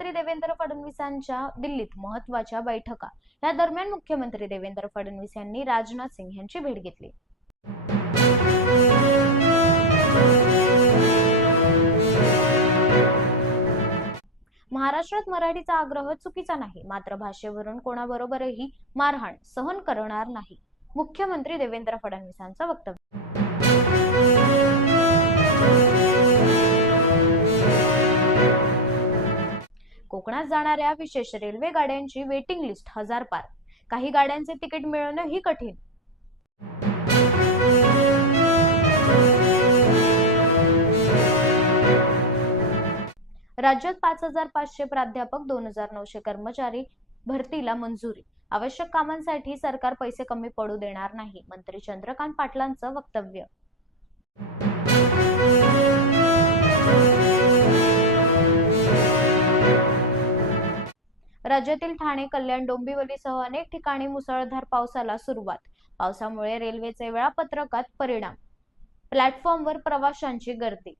देवेंद्र फडणवीसांच्या दिल्लीत महत्त्वाच्या बैठका. या दरम्यान मुख्यमंत्री देवेंद्र फडणवीस यांनी राजनाथ सिंग यांची भेट घेतली. महाराष्ट्रात मराठीचा आग्रह चुकीचा नाही. मात्र भाषेवरून कोणाबरोबरही मारहाण सहन करणार नाही. मुख्यमंत्री देवेंद्र फडणवीसांचं वक्तव्य. कोकणात जाणाऱ्या विशेष रेल्वे गाड्यांची वेटिंग लिस्ट हजार पार. काही गाड्यांचे तिकीट मिळवणं ही कठीण. राज्यात पाच हजार पाचशे प्राध्यापक दोन हजार नऊशे कर्मचारी भरतीला मंजुरी. आवश्यक कामांसाठी सरकार पैसे कमी पडू देणार नाही मंत्री चंद्रकांत पाटलांचं वक्तव्य. राज्यातील ठाणे कल्याण डोंबिवलीसह अनेक ठिकाणी मुसळधार पावसाला सुरुवात. पावसामुळे रेल्वेचे वेळापत्रकात परिणाम. प्लॅटफॉर्मवर प्रवाशांची गर्दी.